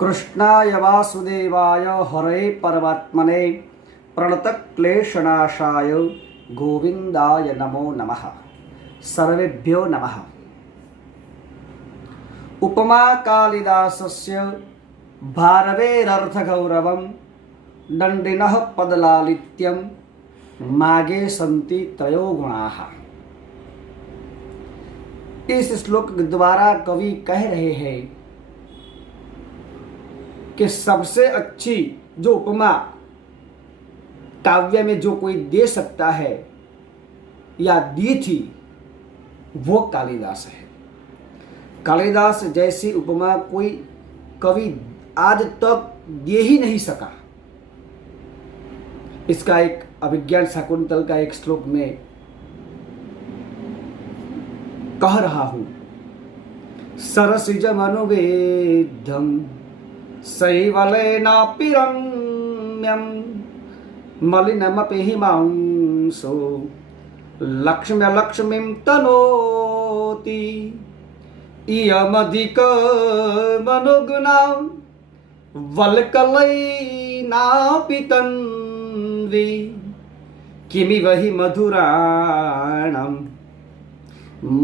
कृष्णाय वासुदेवाय हरे परमात्मने प्रणतक्लेशनाशाय गोविंदाय नमो नमः। सर्वेभ्यो नमः। उपमा कालिदासस्य भारवेरर्थगौरवं दण्डिनः पदलालित्यं मागे सन्ति त्रयो गुणाः। इस श्लोक द्वारा कवि कह रहे हैं कि सबसे अच्छी जो उपमा काव्य में जो कोई दे सकता है या दी थी वो कालिदास है। कालिदास जैसी उपमा कोई कवि आज तक दे ही नहीं सका। इसका एक अभिज्ञान शाकुंतल का एक श्लोक में कह रहा हूं। सरसिज मनुवेद्यम शैवलेनापि रम्यं मलिनमपि हिमांशो लक्ष्म्यलक्ष्मीं तनोति इयमधिक मनोगुणां वल्कलैनापि तन्वी किमिव हि मधुराणां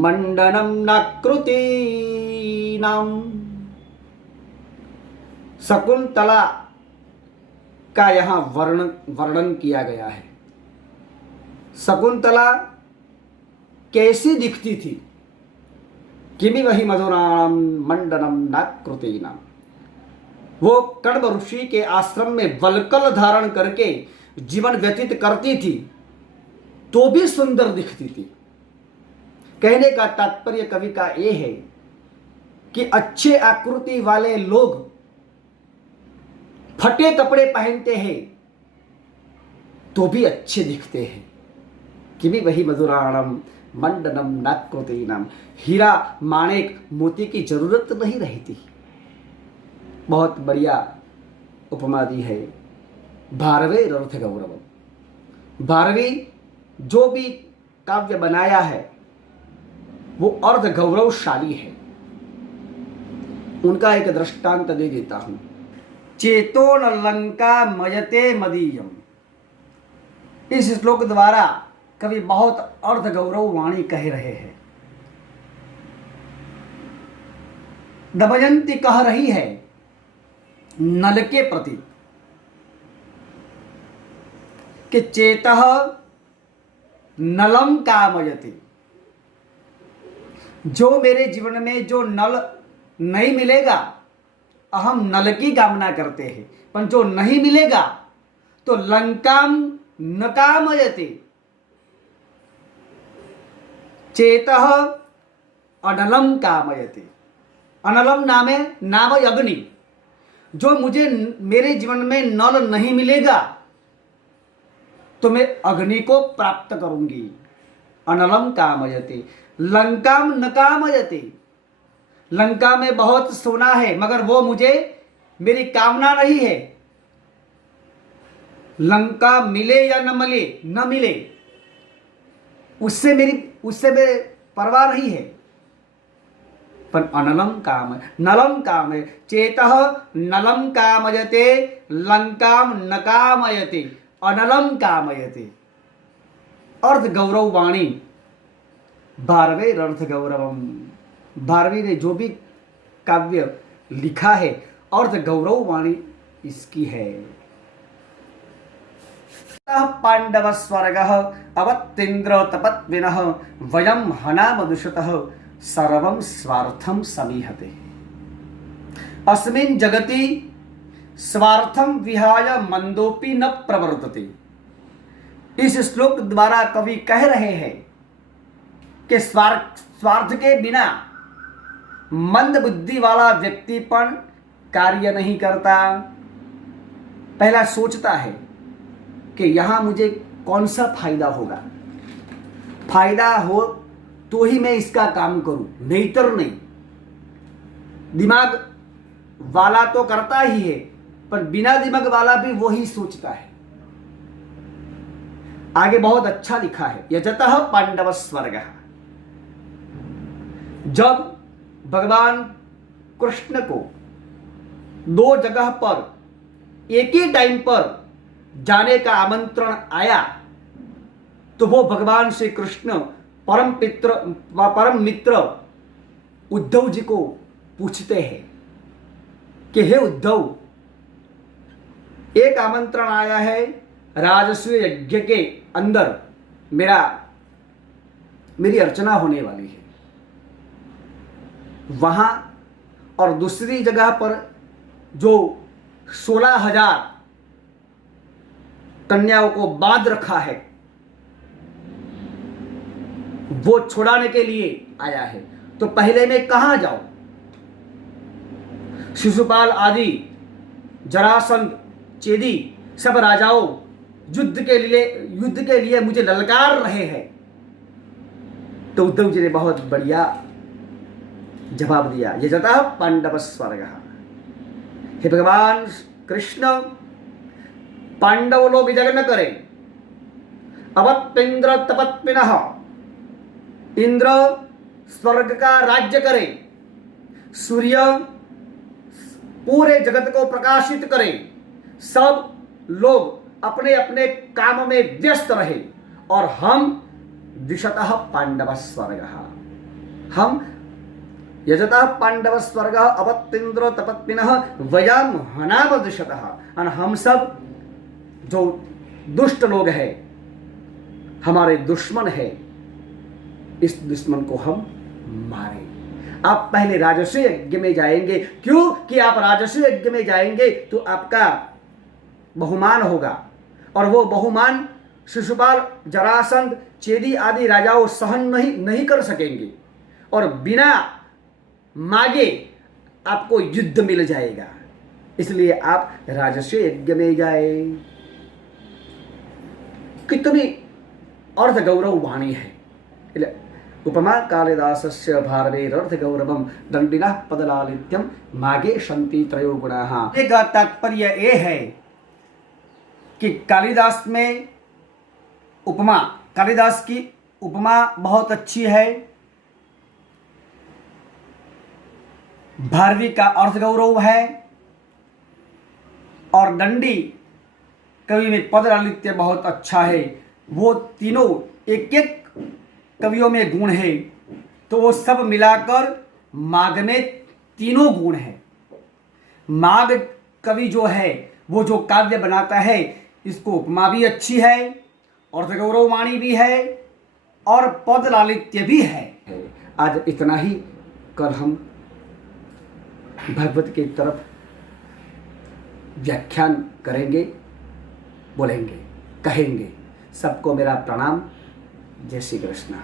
मंडनं नाकृतीनां। शकुंतला का यहाँ वर्णन किया गया है। शकुंतला कैसी दिखती थी? किमि वही मधुराणाम मंडनम नाकृतीनाम। वो कण्व ऋषि के आश्रम में वल्कल धारण करके जीवन व्यतीत करती थी तो भी सुंदर दिखती थी। कहने का तात्पर्य कवि का यह है कि अच्छे आकृति वाले लोग फटे कपड़े पहनते हैं तो भी अच्छे दिखते हैं। किमि वही मधुराणम मंडनम नाकृतीनाम। हीरा माणिक मोती की जरूरत नहीं रहती। बहुत बढ़िया उपमा दी है। भारवे अर्थ गौरव। भारवी जो भी काव्य बनाया है वो अर्ध गौरवशाली है। उनका एक दृष्टांत दे देता हूं। चेतो न लंका मयते मदीयम। इस श्लोक द्वारा कवि बहुत अर्ध गौरव वाणी कह रहे हैं। दमयंती कह रही है नल के प्रति कि चेतः नलम कामयति। जो मेरे जीवन में जो नल नहीं मिलेगा हम नल की कामना करते हैं, पर जो नहीं मिलेगा तो लंकाम न कामयति। चेतः अनलम कामयति। अनलम नाम अग्नि। जो मुझे मेरे जीवन में नल नहीं मिलेगा तो मैं अग्नि को प्राप्त करूंगी। अनलम कामयति लंकाम न कामयति। लंका में बहुत सोना है मगर वो मुझे मेरी कामना नहीं है। लंका मिले या न मिले उससे मेरी परवाह नहीं है। पर अनलम काम नलम काम चेतः नलम कामयते लंकाम न कामयते अनलम कामयते। अर्थ गौरव वाणी भारवे अर्थ गौरवम। भारवी ने जो भी काव्य लिखा है अर्थ गौरव वाणी इसकी है। पांडव स्वर्ग अवत्तीन्द्र तपत्विनः वयम हनामदुषतः सर्वं स्वार्थं समीहते। अस्मिन् जगति स्वार्थं विहाय मंदोपि न प्रवर्तते। इस श्लोक द्वारा कवि कह रहे हैं कि स्वार्थ के बिना मंद बुद्धि वाला व्यक्तिपन कार्य नहीं करता। पहला सोचता है कि यहां मुझे कौन सा फायदा होगा। फायदा हो तो ही मैं इसका काम करूं, नहीं तो नहीं। दिमाग वाला तो करता ही है पर बिना दिमाग वाला भी वही सोचता है। आगे बहुत अच्छा लिखा है यजतः पांडव स्वर्ग। जब भगवान कृष्ण को दो जगह पर एक ही टाइम पर जाने का आमंत्रण आया तो वो भगवान श्री कृष्ण परम मित्र उद्धव जी को पूछते हैं कि हे उद्धव, एक आमंत्रण आया है, राजस्व यज्ञ के अंदर मेरी अर्चना होने वाली है वहां, और दूसरी जगह पर जो 16,000 कन्याओं को बांध रखा है वो छुड़ाने के लिए आया है, तो पहले मैं कहां जाऊं? शिशुपाल आदि, जरासंध, चेदी सब राजाओं युद्ध के लिए मुझे ललकार रहे हैं। तो उद्धव जी ने बहुत बढ़िया जवाब दिया, यजतः पांडव स्वर्गः। हे भगवान कृष्ण, पांडव लोग यज्ञ करें, अवत्पिंद्र तपत्पिनः, इंद्र स्वर्ग का राज्य करे, सूर्य पूरे जगत को प्रकाशित करे, सब लोग अपने अपने काम में व्यस्त रहे, और हम दिशतः पांडव स्वर्गः, हम यजतः पांडव स्वर्गः अवत्पिंद्र तपत्पिनः वयम हनाम दिशतः, और हम सब जो दुष्ट लोग हैं, हमारे दुश्मन है, इस दुश्मन को हम मारें। आप पहले राजस्व यज्ञ में जाएंगे, क्यों कि आप राजस्व यज्ञ में जाएंगे तो आपका बहुमान होगा, और वो बहुमान शिशुपाल, जरासंध, चेदी आदि राजाओं सहन नहीं कर सकेंगे, और बिना मांगे आपको युद्ध मिल जाएगा। इसलिए आप राजस्व यज्ञ में जाए। कितनी अर्थ गौरव वाणी है। उपमा कालिदासस्य भारवेरर्थ गौरवम दंडिनः पदलालित्यम मागे शंति त्रयो गुणाः। एक तात्पर्य ये है कि कालिदास में उपमा, कालिदास की उपमा बहुत अच्छी है। भारवी का अर्थ गौरव है, और दंडी कवि में पदलालित्य बहुत अच्छा है। वो तीनों एक एक कवियों में गुण है, तो वो सब मिलाकर माघ में तीनों गुण है। माघ कवि जो है वो जो काव्य बनाता है, इसको उपमा भी अच्छी है, अर्थ गौरव वाणी भी है, और पद लालित्य भी है। आज इतना ही, कल हम भगवत की तरफ व्याख्यान करेंगे, बोलेंगे, कहेंगे। सबको मेरा प्रणाम। जय श्री कृष्ण।